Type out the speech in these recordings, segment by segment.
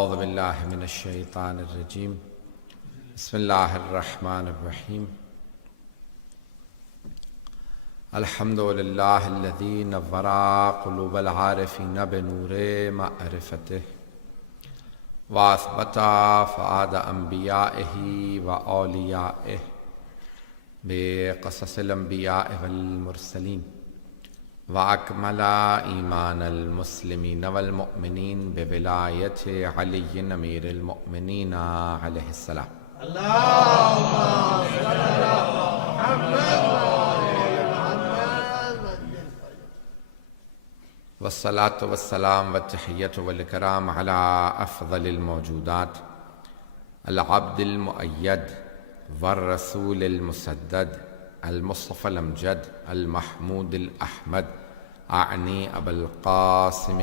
اعوذ باللہ من الشیطان الرجیم بسم اللہ الرحمن الرحیم الحمد للہ الذی نور قلوب العارفین بنور معرفتہ واثبت فؤاد انبیائہ واولیائہ بقصص الانبیاء والمرسلین وأكمل إيمان المسلمين والمؤمنين بولاية علي أمير المؤمنين عليه السلام. اللهم صل على محمد والصلاة والسلام والتحية والإكرام على أفضل الموجودات العبد المؤيد والرسول المسدد المصطفى الأمجد المحمود الأحمد أعني أبا القاسم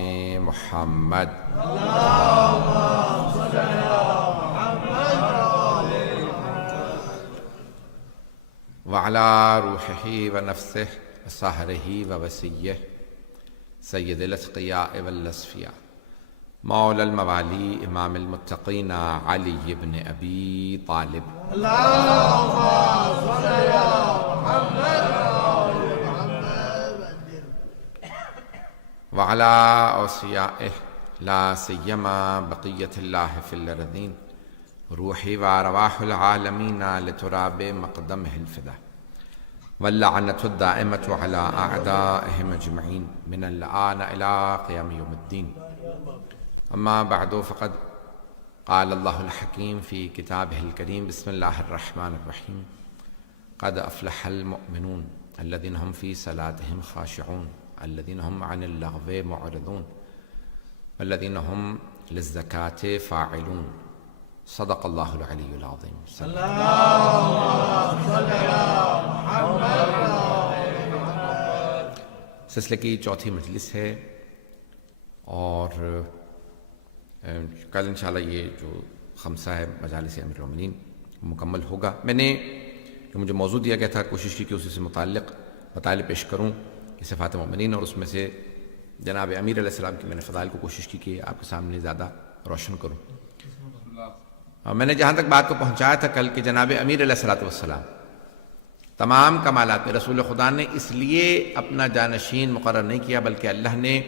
محمد. اللهم صل على محمد وعلى روحه ونفسه وسهره ووسيه سيد الأتقياء والأصفياء مولى الموالي إمام المتقين علي بن أبي طالب. اللهم صل على محمد وعلى أوصيائه لا سيما بقية الله في الأرضين روحي وأرواح العالمين لتراب مقدمه الفدا واللعنة الدائمة على أعدائهم أجمعين من الآن إلى قيام يوم الدين. أما بعد فقد قال الله الحكيم في كتابه الكريم بسم الله الرحمن الرحيم قد أفلح المؤمنون الذين هم في صلاتهم خاشعون الذين هم عن اللغو معرضون والذين هم للزكاة فاعلون. صدق الله العلي العظيم. اللهم صل على محمد. سلسلے کی چوتھی مجلس ہے اور کل انشاءاللہ یہ جو خمسہ ہے مجالس امیر المومنین مکمل ہوگا. میں نے جو مجھے موضوع دیا گیا تھا کوشش کی کہ اسی سے متعلق مطالعے پیش کروں کہ صفات مومنین، اور اس میں سے جناب امیر علیہ السلام کی میں نے فضائل کو کوشش کی کہ آپ کے سامنے زیادہ روشن کروں. میں نے جہاں تک بات کو پہنچایا تھا کل کہ جناب امیر علیہ السلام تمام کمالات میں رسول خدا نے اس لیے اپنا جانشین مقرر نہیں کیا بلکہ اللہ نے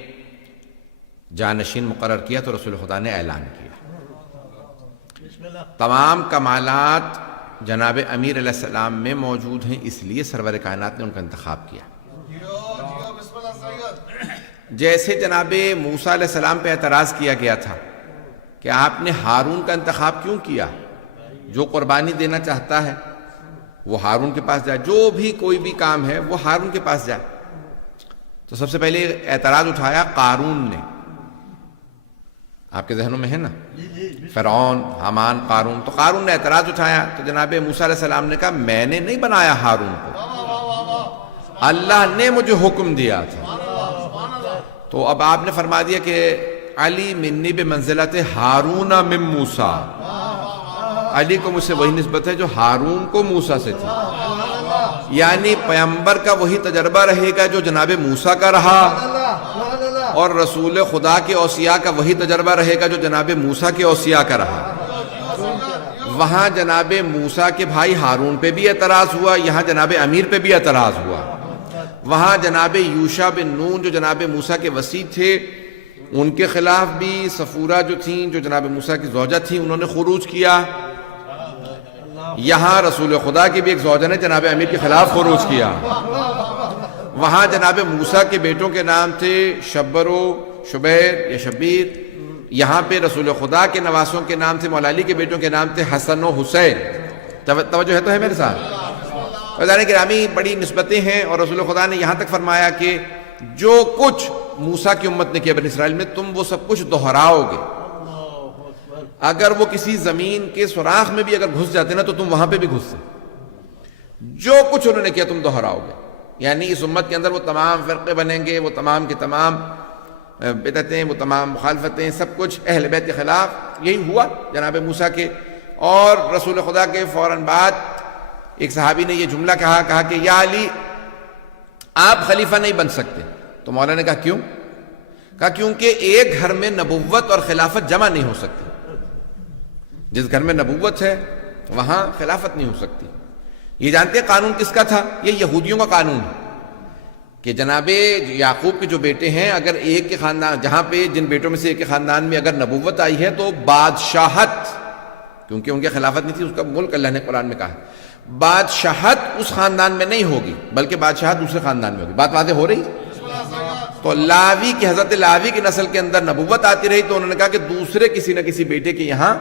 جانشین مقرر کیا تو رسول خدا نے اعلان کیا. تمام کمالات جناب امیر علیہ السلام میں موجود ہیں، اس لیے سرور کائنات نے ان کا انتخاب کیا. جیسے جناب موسیٰ علیہ السلام پہ اعتراض کیا گیا تھا کہ آپ نے ہارون کا انتخاب کیوں کیا، جو قربانی دینا چاہتا ہے وہ ہارون کے پاس جائے، جو بھی کوئی بھی کام ہے وہ ہارون کے پاس جائے. تو سب سے پہلے اعتراض اٹھایا قارون نے. آپ کے ذہنوں میں ہے نا فرعون، حامان، قارون. تو قارون نے اعتراض اٹھایا تو جناب موسیٰ علیہ السلام نے کہا میں نے نہیں بنایا ہارون کو، اللہ نے مجھے حکم دیا تھا. تو اب آپ نے فرما دیا کہ علی منی بمنزلت ہارون من موسیٰ، علی کو مجھ سے وہی نسبت ہے جو ہارون کو موسیٰ سے تھی. یعنی پیغمبر کا وہی تجربہ رہے گا جو جناب موسیٰ کا رہا، اور رسول خدا کے اوصیاء کا وہی تجربہ رہے گا جو جناب موسیٰ کے اوصیاء کا رہا. وہاں جناب موسیٰ کے بھائی ہارون پہ بھی اعتراض ہوا، یہاں جناب امیر پہ بھی اعتراض ہوا. وہاں جناب یوشع بن نون جو جناب موسیٰ کے وصی تھے ان کے خلاف بھی صفورہ جو تھیں جو جناب موسیٰ کی زوجہ تھیں انہوں نے خروج کیا. یہاں رسول خدا کی بھی ایک زوجہ نے جناب امیر کے خلاف خروج کیا. وہاں جناب موسیٰ کے بیٹوں کے نام تھے شبر و شبیر یا شبیر، یہاں پہ رسول خدا کے نواسوں کے نام تھے، مولا علی کے بیٹوں کے نام تھے حسن و حسین. توجہ ہے تو ہے میرے ساتھ؟ فضائل گرامی بڑی نسبتیں ہیں، اور رسول خدا نے یہاں تک فرمایا کہ جو کچھ موسیٰ کی امت نے کیا بنی اسرائیل میں تم وہ سب کچھ دہراؤ گے. اگر وہ کسی زمین کے سوراخ میں بھی اگر گھس جاتے نا تو تم وہاں پہ بھی گھستے. جو کچھ انہوں نے کیا تم دہراؤ گے. یعنی اس امت کے اندر وہ تمام فرقے بنیں گے، وہ تمام کے تمام بدعتیں، وہ تمام مخالفتیں، سب کچھ اہل بیت کے خلاف. یہی ہوا جناب موسیٰ کے. اور رسول خدا کے فوراً بعد ایک صحابی نے یہ جملہ کہا کہ یا علی آپ خلیفہ نہیں بن سکتے. تو مولا نے کہا کیوں؟ کہا کیونکہ ایک گھر میں نبوت اور خلافت جمع نہیں ہو سکتی. جس گھر میں نبوت ہے وہاں خلافت نہیں ہو سکتی. یہ جانتے ہیں قانون کس کا تھا؟ یہ یہودیوں کا قانون ہے کہ جناب یعقوب کے جو بیٹے ہیں اگر ایک کے خاندان جہاں پہ جن بیٹوں میں سے ایک کے خاندان میں اگر نبوت آئی ہے تو بادشاہت، کیونکہ ان کے خلافت نہیں تھی، اس کا ملک اللہ نے قرآن میں کہا ہے، بادشاہت اس خاندان میں نہیں ہوگی بلکہ بادشاہت دوسرے خاندان میں ہوگی. بات واضح ہو رہی؟ تو لاوی کی حضرت لاوی کی نسل کے اندر نبوت آتی رہی تو انہوں نے کہا کہ دوسرے کسی نہ کسی بیٹے کے یہاں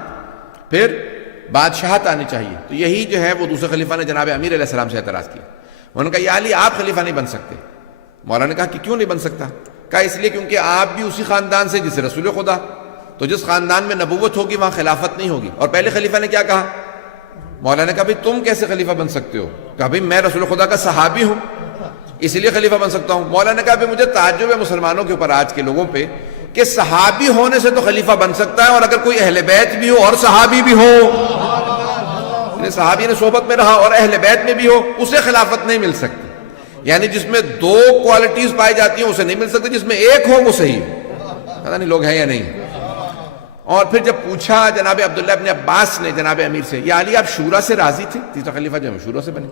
پھر بادشاہت آنی چاہیے. تو یہی جو ہے وہ دوسرے خلیفہ نے جناب امیر علیہ السلام سے اعتراض کیا. انہوں نے کہا یا علی آپ خلیفہ نہیں بن سکتے. مولا نے کہا کہ کیوں نہیں بن سکتا؟ کہا اس لیے کیونکہ آپ بھی اسی خاندان سے جس رسول خدا، تو جس خاندان میں نبوت ہوگی وہاں خلافت نہیں ہوگی. اور پہلے خلیفہ نے کیا کہا؟ مولا نے کہا بھئی تم کیسے خلیفہ بن سکتے ہو؟ کہا بھئی میں رسول خدا کا صحابی ہوں اس لیے خلیفہ بن سکتا ہوں. مولا نے کہا بھئی مجھے تعجب ہے مسلمانوں کے اوپر آج کے لوگوں پہ کہ صحابی ہونے سے تو خلیفہ بن سکتا ہے اور اگر کوئی اہل بیت بھی ہو اور صحابی بھی ہو، صحابی نے صحبت میں رہا اور اہل بیت میں بھی ہو، اسے خلافت نہیں مل سکتی. یعنی جس میں دو کوالٹیز پائی جاتی ہیں اسے نہیں مل سکتی، جس میں ایک ہو وہ صحیح ہے. پتہ نہیں لوگ ہیں یا نہیں. اور پھر جب پوچھا جناب عبداللہ ابن عباس نے جناب امیر سے یا علی آپ شورا سے راضی تھے؟ تیسرا خلیفہ جو ہے شورا سے بنے.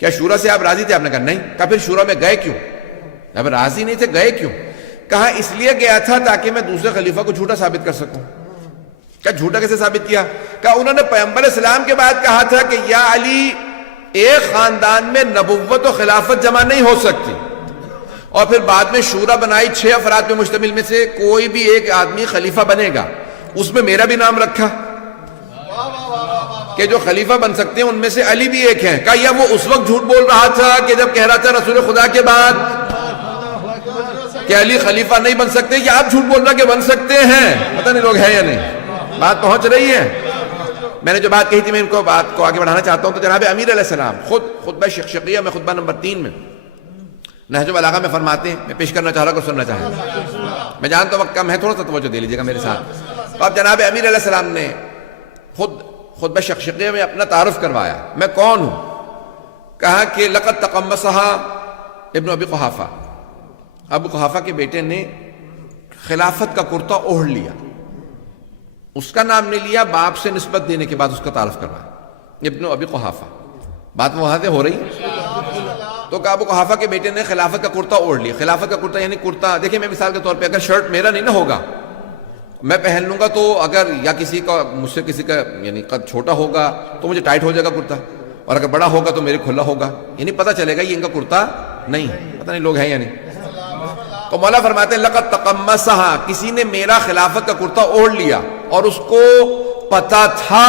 کیا شورا سے آپ راضی تھے؟ آپ نے کہا نہیں. کہا پھر شورا میں گئے کیوں؟ اب راضی نہیں تھے گئے کیوں؟ کہا اس لیے گیا تھا تاکہ میں دوسرے خلیفہ کو جھوٹا ثابت کر سکوں. کہا جھوٹا کیسے ثابت کیا؟ کہا انہوں نے پیغمبر اسلام کے بعد کہا تھا کہ یا علی ایک خاندان میں نبوت و خلافت جمع نہیں ہو سکتی، اور پھر بعد میں شورا بنائی 6 افراد پہ مشتمل میں سے کوئی بھی ایک آدمی خلیفہ بنے گا، اس میں میرا بھی نام رکھا کہ جو خلیفہ بن سکتے ہیں ان میں سے علی بھی ایک ہیں. کہا یا وہ اس وقت جھوٹ بول رہا تھا کہ جب کہہ رہا تھا رسول خدا کے بعد کہ علی خلیفہ نہیں بن سکتے، یا آپ جھوٹ بول رہا کہ بن سکتے ہیں؟ پتہ نہیں لوگ ہیں یا نہیں. بات پہنچ رہی ہے؟ میں نے جو بات کہی تھی میں ان کو بات کو آگے بڑھانا چاہتا ہوں. تو جناب امیر علیہ السلام خود خطبہ شقشقیہ میں خطبہ نمبر 3 میں نہج البلاغہ میں فرماتے ہیں، میں پیش کرنا چاہ رہا ہوں کہ سننا چاہیں. میں جانتا ہوں وقت کم ہے، تھوڑا سا توجہ دے لیجیے گا میرے ساتھ. تو اب جناب امیر علیہ السلام نے خود خطبہ شقشقیہ میں اپنا تعارف کروایا، میں کون ہوں؟ کہا کہ لقد تقمصها ابن ابی قحافہ، ابو قحافہ کے بیٹے نے خلافت کا کرتا اوڑھ لیا. اس کا نام نہیں لیا، باپ سے نسبت دینے کے بعد اس کا تعارف کروایا ابن ابی قحافہ. بات واضح ہو رہی ہے؟ تو کہا ابو قحافہ کے بیٹے نے خلافت کا کرتا اوڑھ لیا. خلافت کا کرتا یعنی کرتا، دیکھیں میں مثال کے طور پہ اگر شرٹ میرا نہیں نہ ہوگا میں پہن لوں گا تو اگر یا کسی کا مجھ سے کسی کا یعنی قد چھوٹا ہوگا تو مجھے ٹائٹ ہو جائے گا کرتا، اور اگر بڑا ہوگا تو میرے کھلا ہوگا، یعنی پتہ چلے گا یہ ان کا کرتا نہیں ہے. پتہ نہیں لوگ ہیں یا نہیں. تو مولا فرماتے ہیں لقد تقمصها، کسی نے میرا خلافت کا کرتا اوڑھ لیا اور اس کو پتہ تھا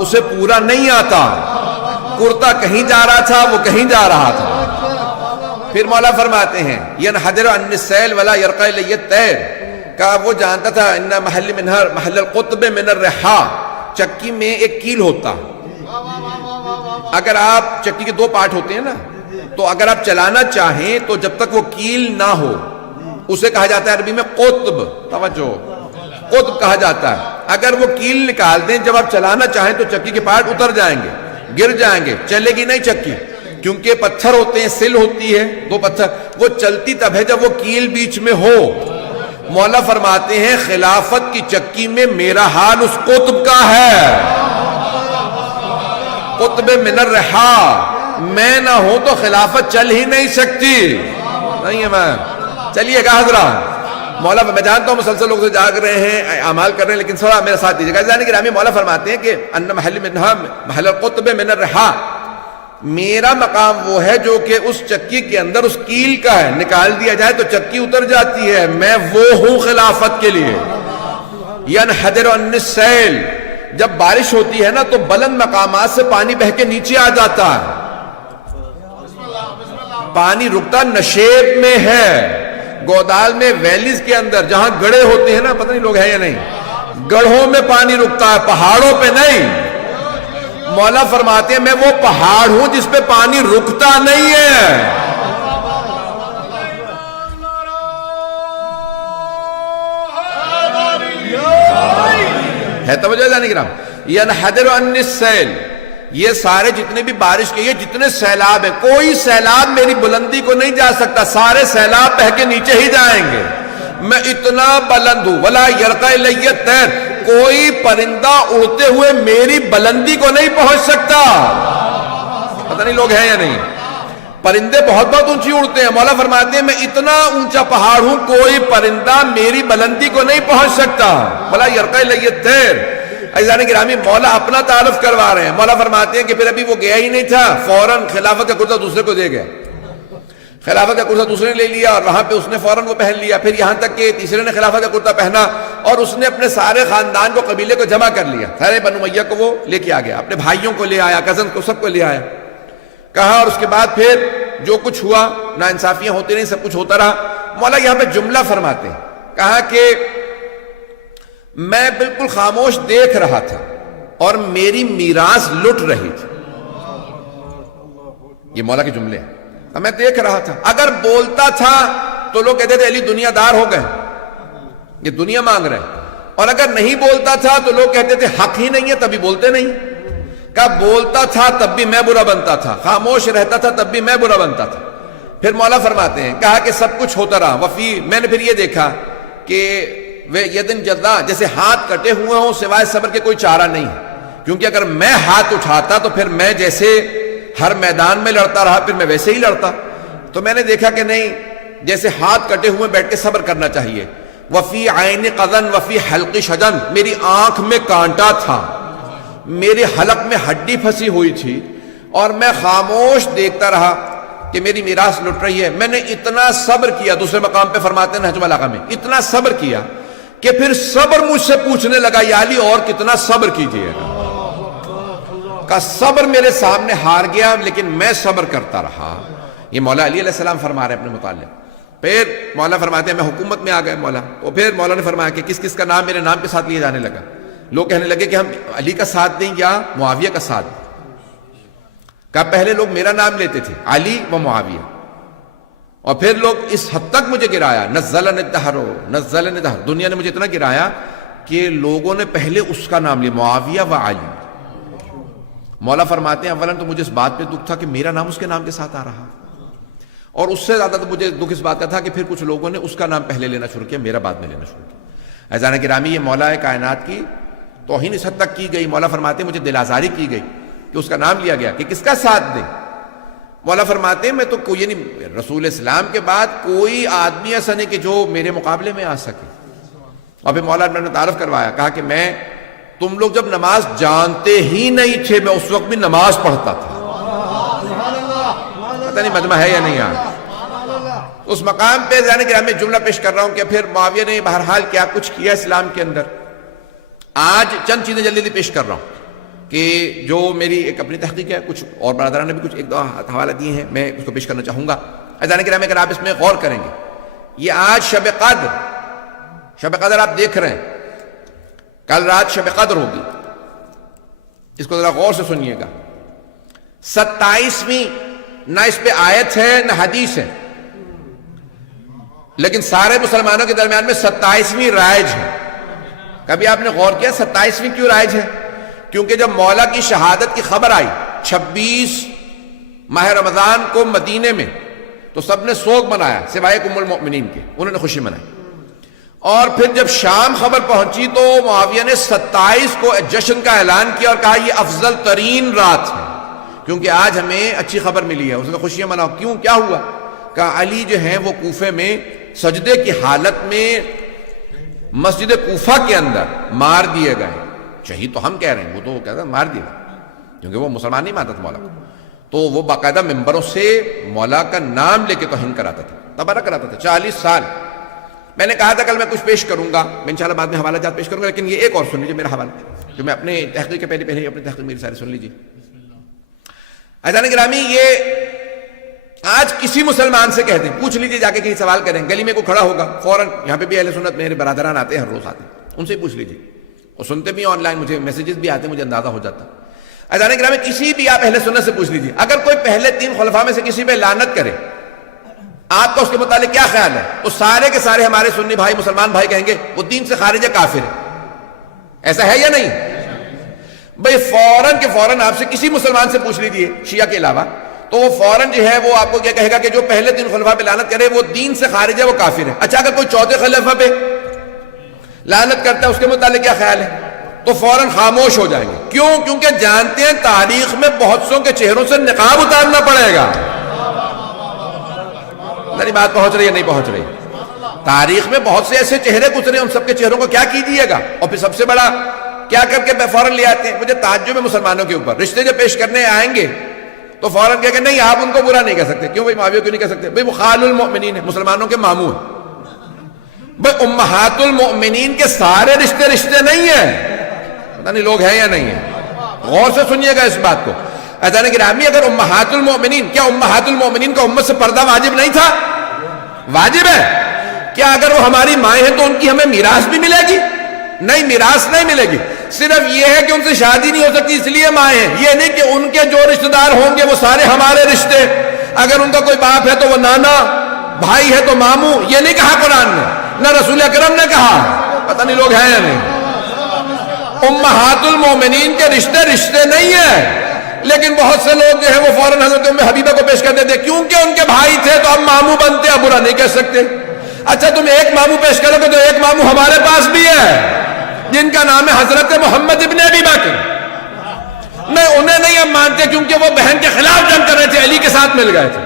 اسے پورا نہیں آتا، کرتا کہیں جا رہا تھا وہ کہیں جا رہا تھا. پھر مولا فرماتے ہیں ینحدر عن السیل ولا یرقى الی الطیر، کہا وہ جانتا تھا ان محل منہر محل القطب من الرحا، چکی میں ایک کیل ہوتا. اگر آپ چکی کے 2 پارٹ ہوتے ہیں نا، تو اگر آپ چلانا چاہیں تو جب تک وہ کیل نہ ہو اسے کہا جاتا ہے عربی میں قطب. توجہ، قطب کہا جاتا ہے. اگر وہ کیل نکال دیں جب آپ چلانا چاہیں تو چکی کے پارٹ اتر جائیں گے، گر جائیں گے، چلے گی نہیں چکی، کیونکہ پتھر ہوتے ہیں، سل ہوتی ہے 2 پتھر، وہ چلتی تب ہے جب وہ کیل بیچ میں ہو. مولا فرماتے ہیں خلافت کی چکی میں میرا حال اس قطب کا ہے، قطب من الرحا. میں نہ ہوں تو خلافت چل ہی نہیں سکتی. نہیں ہے میں چلیے گا حضرات. مولا میں جانتا ہوں مسلسل لوگ سے جاگ رہے ہیں، اعمال کر رہے ہیں، لیکن تھوڑا میرے ساتھ دیجیے گا. جانے گرامی مولا فرماتے ہیں کہ ان محل منہا محل القطب من الرحا، میرا مقام وہ ہے جو کہ اس چکی کے اندر اس کیل کا ہے، نکال دیا جائے تو چکی اتر جاتی ہے. میں وہ ہوں خلافت کے لیے. ینحدر عن السیل، جب بارش ہوتی ہے نا تو بلند مقامات سے پانی بہ کے نیچے آ جاتا ہے، پانی رکتا نشیب میں ہے. گودال میں ویلیز کے اندر جہاں گڑھے ہوتے ہیں نا، پتہ نہیں لوگ ہیں یا نہیں، گڑھوں میں پانی رکتا ہے، پہاڑوں پہ نہیں. مولا فرماتے ہیں میں وہ پہاڑ ہوں جس پہ پانی رکتا نہیں ہے. ہے توجہ جانے گرام. ینحدر عن السیل، یہ سارے جتنے بھی بارش کے یہ جتنے سیلاب ہیں، کوئی سیلاب میری بلندی کو نہیں جا سکتا، سارے سیلاب بہ کے نیچے ہی جائیں گے. میں اتنا بلند ہوں. ولا یرقى الی الطیر، کوئی پرندہ اڑتے ہوئے میری بلندی کو نہیں پہنچ سکتا. پتہ نہیں لوگ ہیں یا نہیں. پرندے بہت بہت اونچی اڑتے ہیں. مولا فرماتے ہیں میں اتنا اونچا پہاڑ ہوں, کوئی پرندہ میری بلندی کو نہیں پہنچ سکتا. بلا یرقی الی الطیر. عزیزان گرامی, مولا اپنا تعارف کروا رہے ہیں. مولا فرماتے ہیں کہ پھر ابھی وہ گیا ہی نہیں تھا, فوراً خلافت کا کرتا دوسرے کو دے گیا. خلافت کا کرتا دوسرے نے لے لیا اور وہاں پہ اس نے فوراً وہ پہن لیا. پھر یہاں تک کہ تیسرے نے خلافت کا کرتا پہنا اور اس نے اپنے سارے خاندان کو, قبیلے کو جمع کر لیا. سارے بنو امیہ کو وہ لے کے آ گیا, اپنے بھائیوں کو لے آیا, کزن کو, سب کو لے آیا. کہا اور اس کے بعد پھر جو کچھ ہوا, ناانصافیاں ہوتی رہیں, سب کچھ ہوتا رہا. مولا یہاں پہ جملہ فرماتے ہیں, کہا کہ میں بالکل خاموش دیکھ رہا تھا اور میری میراث لٹ رہی تھی. یہ مولا کے جملے ہیں. میں دیکھ رہا تھا, اگر بولتا تھا تو لوگ کہتے تھے علی دنیا دار ہو گئے, یہ دنیا مانگ رہے, اور اگر نہیں بولتا تھا تو لوگ کہتے تھے حق ہی نہیں ہے, تبھی بولتے نہیں. کہا بولتا تھا تب بھی میں برا بنتا تھا, خاموش رہتا تھا تب بھی میں برا بنتا تھا. پھر مولا فرماتے ہیں, کہا کہ سب کچھ ہوتا رہا. وفی, میں نے پھر یہ دیکھا کہ وہ یدن جزا, جیسے ہاتھ کٹے ہوئے ہوں, سوائے صبر کے کوئی چارہ نہیں ہے. کیونکہ اگر میں ہاتھ اٹھاتا تو پھر میں جیسے ہر میدان میں لڑتا رہا, پھر میں ویسے ہی لڑتا. تو میں نے دیکھا کہ نہیں, جیسے ہاتھ کٹے ہوئے بیٹھ کے صبر کرنا چاہیے. وفی عین قذن وفی حلق شجن, میری آنکھ میں کانٹا تھا, میرے حلق میں ہڈی پھنسی ہوئی تھی, اور میں خاموش دیکھتا رہا کہ میری میراث لٹ رہی ہے. میں نے اتنا صبر کیا, دوسرے مقام پہ فرماتے ہیں نہج البلاغہ میں, اتنا صبر کیا کہ پھر صبر مجھ سے پوچھنے لگا, یا علی اور کتنا صبر کیجیے گا. کا صبر میرے سامنے ہار گیا, لیکن میں صبر کرتا رہا. یہ مولا علی علیہ السلام فرما رہے ہیں اپنے متعلق. پھر مولا فرماتے ہیں میں حکومت میں آ گئے مولا. تو پھر مولا نے فرمایا کہ کس کس کا نام میرے نام کے ساتھ لیا جانے لگا. لوگ کہنے لگے کہ ہم علی کا ساتھ دیں یا معاویہ کا ساتھ دیں. کہا پہلے لوگ میرا نام لیتے تھے, علی و معاویہ, اور پھر لوگ اس حد تک مجھے گرایا, نزلن الدہر نزلن الدہر, دنیا نے مجھے اتنا گرایا کہ لوگوں نے پہلے اس کا نام لیا, معاویہ و علی. مولا فرماتے ہیں اولاً تو مجھے اس بات پہ دکھ تھا کہ میرا نام اس کے نام کے ساتھ آ رہا, اور اس سے زیادہ تو مجھے دکھ اس بات کا تھا کہ پھر کچھ لوگوں نے اس کا نام پہلے لینا شروع کیا, میرا بعد میں لینا شروع کیا. عزیزان گرامی, یہ مولا کائنات کی توہین اس حد تک کی گئی. مولا فرماتے ہیں مجھے دل آزاری کی گئی کہ اس کا نام لیا گیا کہ کس کا ساتھ دیں. مولا فرماتے ہیں میں تو کوئی نہیں, رسول اسلام کے بعد کوئی آدمی ایسا نہیں کہ جو میرے مقابلے میں آ سکے. اور پھر مولا نے تعارف کروایا, کہا کہ میں, تم لوگ جب نماز جانتے ہی نہیں تھے, میں اس وقت بھی نماز پڑھتا تھا. پتہ نہیں مجمع ہے یا نہیں آج. اس مقام پہ میں جملہ پیش کر رہا ہوں کہ پھر معاویہ نے بہرحال کیا کچھ کیا اسلام کے اندر. آج چند چیزیں جلدی جلدی پیش کر رہا ہوں کہ جو میری ایک اپنی تحقیق ہے, کچھ اور برادران نے بھی کچھ ایک دو حوالہ دیے ہیں, میں اس کو پیش کرنا چاہوں گا. اگر آپ اس میں غور کریں گے, یہ آج شب قدر آپ دیکھ رہے ہیں, کل رات شب قدر ہوگی. اس کو ذرا غور سے سنیے گا. 27ویں, نہ اس پہ آیت ہے نہ حدیث ہے, لیکن سارے مسلمانوں کے درمیان میں 27ویں رائج ہے. کبھی آپ نے غور کیا 27ویں کیوں رائج ہے؟ کیونکہ جب مولا کی شہادت کی خبر آئی 26 ماہ رمضان کو مدینے میں, تو سب نے سوگ منایا سوائے ام المؤمنین کے, انہوں نے خوشی منائی. اور پھر جب شام خبر پہنچی تو معاویہ نے 27 کو جشن کا اعلان کیا اور کہا یہ افضل ترین رات ہے کیونکہ آج ہمیں اچھی خبر ملی ہے. اس نے خوشیاں مناؤ. کیوں, کیا ہوا؟ کہا علی جو ہیں وہ کوفے میں سجدے کی حالت میں مسجد کوفہ کے اندر مار دیے گئے. شہید تو ہم کہہ رہے ہیں, وہ تو کہتا مار دیا کیونکہ وہ مسلمان نہیں مانتا تھا مولا کو. تو وہ باقاعدہ ممبروں سے مولا کا نام لے کے توہین کراتا تھا, تبرہ کراتا تھا. 40 سال. میں نے کہا تھا کل میں کچھ پیش کروں گا, میں انشاءاللہ بعد میں حوالہ جات پیش کروں گا, لیکن یہ ایک اور سن لیجیے میرا حوالہ جو میں اپنے تحقیق کے پہلے اپنی تحقیق میری ساری سن لیجیے. عزیزان گرامی, یہ آج کسی مسلمان سے کہتے ہیں, پوچھ لیجیے جا کے کہیں سوال کریں, گلی میں کوئی کھڑا ہوگا فوراً, یہاں پہ بھی اہل سنت میرے برادران آتے ہیں, ہر روز آتے ہیں, ان سے پوچھ لیجیے, اور سنتے بھی آن لائن, مجھے میسیجز بھی آتے ہیں, مجھے اندازہ ہو جاتا. عزیزان گرامی, کسی بھی آپ اہل سنت سے پوچھ لیجیے, اگر کوئی پہلے 3 خلفاء میں سے کسی پہ لعنت کرے, آپ کا اس کے متعلق کیا خیال ہے؟ تو سارے کے سارے ہمارے سنی بھائی, مسلمان بھائی کہیں گے وہ دین سے خارج ہے, کافر ہے. ایسا ہے یا نہیں بھئی؟ فوراً کے فوراً آپ سے کسی مسلمان سے پوچھ لیجیے شیعہ کے علاوہ, تو وہ فوراً جو ہے وہ آپ کو کیا کہے گا کہ جو پہلے 3 خلفاء پہ لعنت کرے وہ دین سے خارج ہے, وہ کافر ہے. اچھا اگر کوئی 4تھے خلیفہ پہ لعنت کرتا ہے اس کے متعلق کیا خیال ہے؟ تو فوراً خاموش ہو جائیں گے. کیوں؟ کیونکہ جانتے ہیں تاریخ میں بہت سوں کے چہروں سے نقاب اتارنا پڑے گا. میری بات پہنچ رہی ہے نہیں پہنچ رہی؟ تاریخ میں بہت سے ایسے چہرے گزرے، ان سب کے چہروں کو کیا کیجیے گا؟ اور پھر سب سے بڑا کیا کر کے فوراً لے آتے ہیں. مجھے تعجب ہے مسلمانوں کے اوپر، رشتے جو پیش کرنے آئیں گے تو فوراً کہہ کہ نہیں آپ ان کو برا نہیں کہہ سکتے. کیوں بھائی؟ معاویہ کیوں نہیں کہہ سکتے؟ بھائی وہ خال المؤمنین ہے، مسلمانوں کے ماموں ہیں. بھائی امہات المؤمنین کے سارے رشتے نہیں ہیں. پتہ نہیں لوگ ہیں یا نہیں ہیں، غور سے سنیے گا اس بات کو. عزیزان گرامی، اگر امہات المؤمنین، کیا امہات المؤمنین کا امت سے پردہ واجب نہیں تھا؟ واجب ہے. کیا اگر وہ ہماری مائیں ہیں تو ان کی ہمیں میراث بھی ملے گی؟ نہیں، میراث نہیں ملے گی. صرف یہ ہے کہ ان سے شادی نہیں ہو سکتی اس لیے مائیں ہیں. یہ نہیں کہ ان کے جو رشتہ دار ہوں گے وہ سارے ہمارے رشتے. اگر ان کا کوئی باپ ہے تو وہ نانا، بھائی ہے تو ماموں. یہ نہیں کہا قرآن نے، نہ رسول اکرم نے کہا. پتہ نہیں لوگ ہیں یا نہیں. امہات المومنین کے رشتے نہیں ہیں. لیکن بہت سے لوگ جو ہیں وہ فوراً حضرت ام حبیبہ کو پیش کر دیتے ہیں کیونکہ ان کے بھائی تھے تو ہم ماموں بنتے ہیں، برا نہیں کہہ سکتے. اچھا تم ایک ماموں پیش کرو گے تو ایک ماموں ہمارے پاس بھی ہے جن کا نام ہے حضرت محمد ابن ابی بکر. نہیں، انہیں نہیں ہم مانتے کیونکہ وہ بہن کے خلاف جنگ کر رہے تھے، علی کے ساتھ مل گئے تھے.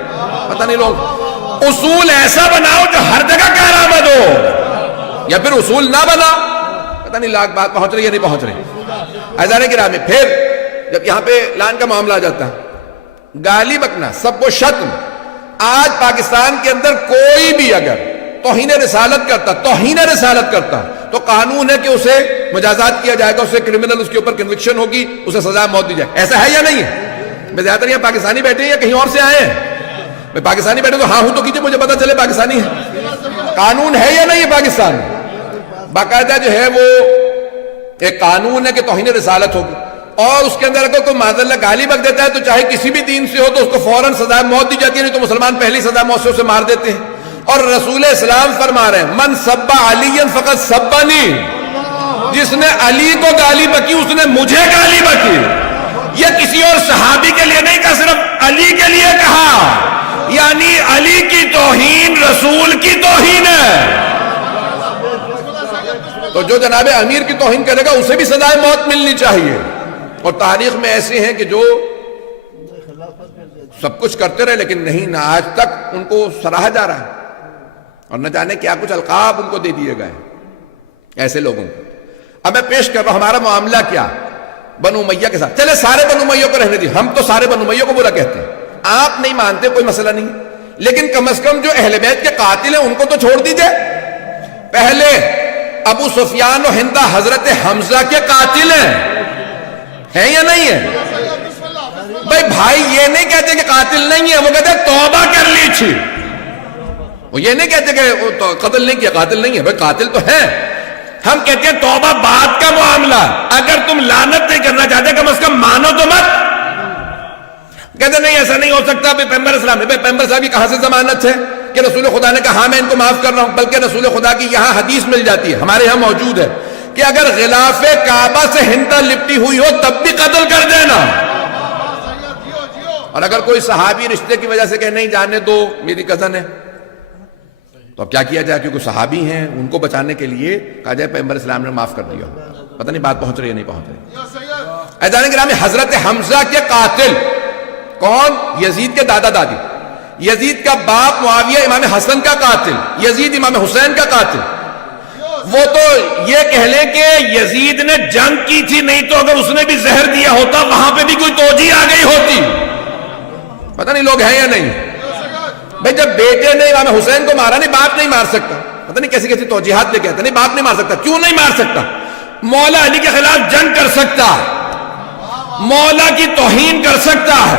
پتہ نہیں لوگ. اصول ایسا بناؤ جو ہر جگہ کارآمد ہو، یا پھر اصول نہ بنا. پتہ نہیں لاکھ بات پہنچ رہی ہے نہیں پہنچ رہی؟ عزیزان گرامی، پھر جب یہاں پہ لعن کا معاملہ آ جاتا ہے، گالی بکنا، سب و شتم. آج پاکستان کے اندر کوئی بھی اگر توہین رسالت کرتا تو قانون ہے کہ اسے مجازات کیا جائے گا، اسے کرمنل، اس کے اوپر کنوکشن ہوگی، اسے سزا موت دی جائے. ایسا ہے یا نہیں ہے؟ میں زیادہ تر یہاں پاکستانی بیٹھے ہیں یا کہیں اور سے آئے ہیں؟ میں پاکستانی بیٹھے تو ہاں ہوں تو کیجئے، مجھے پتا چلے پاکستانی ہے. قانون ہے یا نہیں ہے پاکستان میں؟ باقاعدہ جو ہے وہ ایک قانون ہے کہ توہین رسالت ہوگی، اور اس کے اندر اگر کوئی معاذ اللہ گالی بک دیتا ہے تو چاہے کسی بھی دین سے ہو تو اس کو فوراً سزا موت دی جاتی ہے. نہیں تو مسلمان پہلی سزا موت سے اسے مار دیتے ہیں. اور رسول اسلام فرما رہے ہیں من سب علی فقط سبنی، جس نے علی کو گالی بکی اس نے مجھے گالی بکی. یہ کسی اور صحابی کے لیے نہیں کہا، صرف علی کے لیے کہا. یعنی علی کی توہین رسول کی توہین ہے. تو جو جناب امیر کی توہین کرے گا اسے بھی سزائے موت ملنی چاہیے. اور تاریخ میں ایسے ہیں کہ جو سب کچھ کرتے رہے لیکن نہیں، نہ آج تک ان کو سراہا جا رہا ہے، اور نہ جانے کیا کچھ القاب ان کو دے دیے گئے ایسے لوگوں کو. اب میں پیش کر رہا ہوں ہمارا معاملہ کیا بنو امیہ کے ساتھ. چلے سارے بنو امیہ کو رہنے دی، ہم تو سارے بنو امیہ کو برا کہتے ہیں. آپ نہیں مانتے کوئی مسئلہ نہیں، لیکن کم از کم جو اہل بیت کے قاتل ہیں ان کو تو چھوڑ دیجئے. پہلے ابو سفیان و ہندہ حضرت حمزہ کے قاتل ہیں یا نہیں ہیں؟ بھائی یہ نہیں کہتے کہ قاتل نہیں ہے، وہ کہتے ہیں توبہ کر لی تھی. وہ یہ نہیں کہتے کہ قتل نہیں کیا، قاتل نہیں ہے. بھائی قاتل تو ہے. ہم کہتے ہیں توبہ بعد کا معاملہ. اگر تم لعنت نہیں کرنا چاہتے کم از کم مانو تو مت. کہتے نہیں ایسا نہیں ہو سکتا. پیغمبر اسلام نے، پیغمبر صاحب کی کہاں سے ضمانت ہے کہ رسول خدا نے کہا ہاں میں ان کو معاف کر رہا ہوں؟ بلکہ رسول خدا کی یہاں حدیث مل جاتی ہے، ہمارے یہاں موجود ہے کہ اگر غلاف کعبہ سے ہندہ لپٹی ہوئی ہو تب بھی قتل کر دینا. اور اگر کوئی صحابی رشتے کی وجہ سے کہ نہیں جانے دو میری کزن ہے تو اب کیا کیا جائے؟ کیونکہ صحابی ہیں، ان کو بچانے کے لیے کہا جائے پیغمبر اسلام نے معاف کر دیا. پتہ نہیں بات پہنچ رہی ہے نہیں پہنچ رہی؟ عزیزان گرامی، حضرت حمزہ کے قاتل کون؟ یزید کے دادا دادی. یزید کا باپ معاویہ امام حسن کا قاتل، یزید امام حسین کا قاتل. وہ تو یہ کہہ لیں کہ یزید نے جنگ کی تھی، نہیں تو اگر اس نے بھی زہر دیا ہوتا وہاں پہ بھی کوئی توجیہ آ گئی ہوتی. پتہ نہیں لوگ ہیں یا نہیں؟ بھئی جب بیٹے نے امام حسین کو مارا، نہیں باپ نہیں مار سکتا. پتہ نہیں کیسی کیسی توجیہات لے کے آتا، نہیں باپ نہیں مار سکتا. کیوں نہیں مار سکتا؟ مولا علی کے خلاف جنگ کر سکتا ہے، مولا کی توہین کر سکتا ہے.